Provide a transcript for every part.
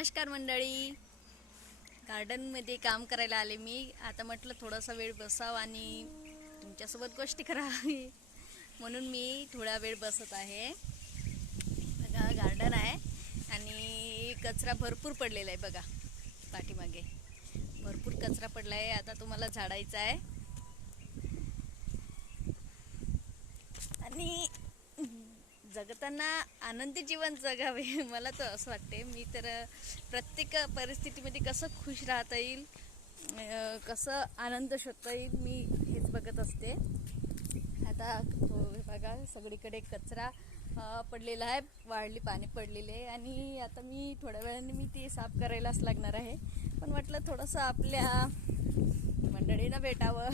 नमस्कार मंडळी, गार्डनमध्ये काम करायला आले मी. आता म्हटलं थोडासा वेळ बसावं आणि तुमच्यासोबत गोष्टी करावी म्हणून मी थोडा वेळ बसत आहे. बघा गार्डन आहे आणि कचरा भरपूर पडलेला आहे. बघा पाठीमागे भरपूर कचरा पडला आहे. आता तुम्हाला झाडायचा आहे आणि जगताना आनंदी जीवन जगावे मला तर असं वाटते. मी तर प्रत्येक परिस्थितीमध्ये कसं खुश राहता येईल, कसं आनंद शोधता येईल, मी हेच बघत असते. आता बघा सगळीकडे कचरा पडलेला आहे, वाढली पाणी पडलेले आणि आता मी थोड्या वेळाने मी ते साफ करायलाच लागणार आहे. पण म्हटलं थोडंसं आपल्या मंडळींना भेटावं.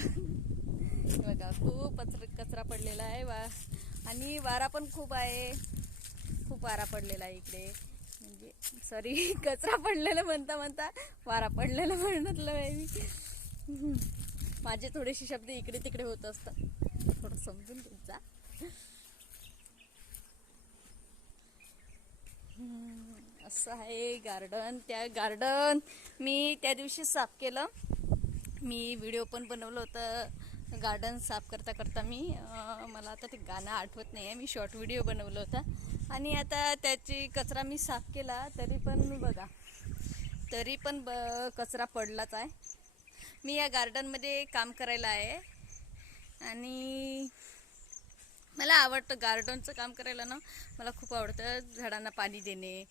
बघा खूप कचरा पडलेला आहे आणि वारा पण खूप आहे. खूप वारा पडलेला आहे इकडे, म्हणजे सॉरी कचरा पडलेला म्हणता म्हणता वारा पडलेला म्हणतलं आहे मी. माझे थोडेसे शब्द इकडे तिकडे होत असतात, थोडं समजून घ्यायचा. असं आहे गार्डन. त्या गार्डन मी त्या दिवशी साफ केलं. मी व्हिडिओ पण बनवलं होतं गार्डन साफ करता करता. मला आता ते गाणं आठवत नाही आहे. मी शॉर्ट व्हिडिओ बनवलं होता आणि आता त्याची कचरा मी साफ केला. तरी पण बघा, कचरा पडलाच आहे. मी या गार्डनमध्ये काम करायला आहे आणि मला आवडतं गार्डनचं काम करायला ना. मला खूप आवडतं. झाडांना पाणी देणे,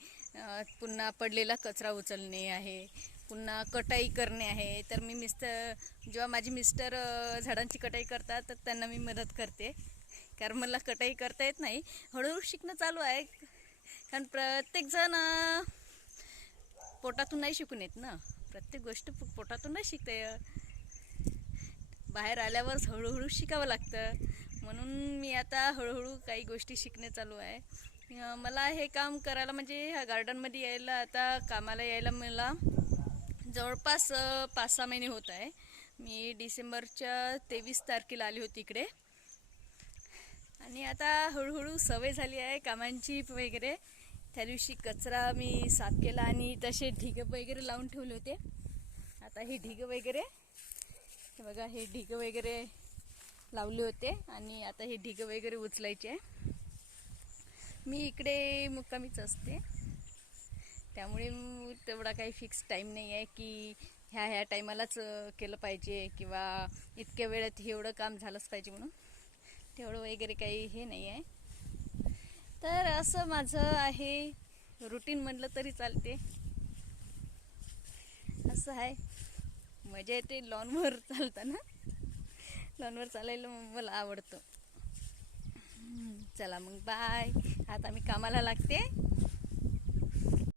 पुन्हा पडलेला कचरा उचलणे आहे, पुन्हा कटाई करणे आहे. तर मी जेव्हा माझे मिस्टर झाडांची कटाई करतात तर त्यांना मी मदत करते, कारण मला कटाई करता येत नाही. हळूहळू शिकणं चालू आहे, कारण प्रत्येकजण पोटातून नाही शिकून येत ना. प्रत्येक गोष्ट पोटातून नाही शिकते, बाहेर आल्यावर हळूहळू शिकावं लागतं. म्हणून मी आता हळूहळू काही गोष्टी शिकणे चालू आहे. मला हे काम करायला, म्हणजे ह्या गार्डनमध्ये यायला, आता कामाला यायला मला जवळपास 5-6 महिने होत आहे. मी डिसेंबरच्या 23 तारखेला आली होती इकडे आणि आता हळूहळू सवय झाली आहे कामांची वगैरे. त्या दिवशी कचरा मी साफ केला आणि तसे ढिग वगैरे लावून ठेवले होते. आता हे ढिग वगैरे बघा, हे ढिग वगैरे लावले होते आणि आता हे ढिग वगैरे उचलायचे आहे. मी इकडे मुक्कामीच असते, त्यामुळे तेवढा काही फिक्स टाईम नाही आहे की ह्या टायमालाच केलं पाहिजे किंवा इतक्या वेळात एवढं काम झालंच पाहिजे म्हणून. तेवढं वगैरे काही हे नाही आहे. तर असं माझं आहे, रुटीन म्हटलं तरी चालते. असं आहे, मजा येते लॉनवर चालताना. लॉनवर चालायला मला आवडतं. चला मग बाय, आता मी कामाला लागते.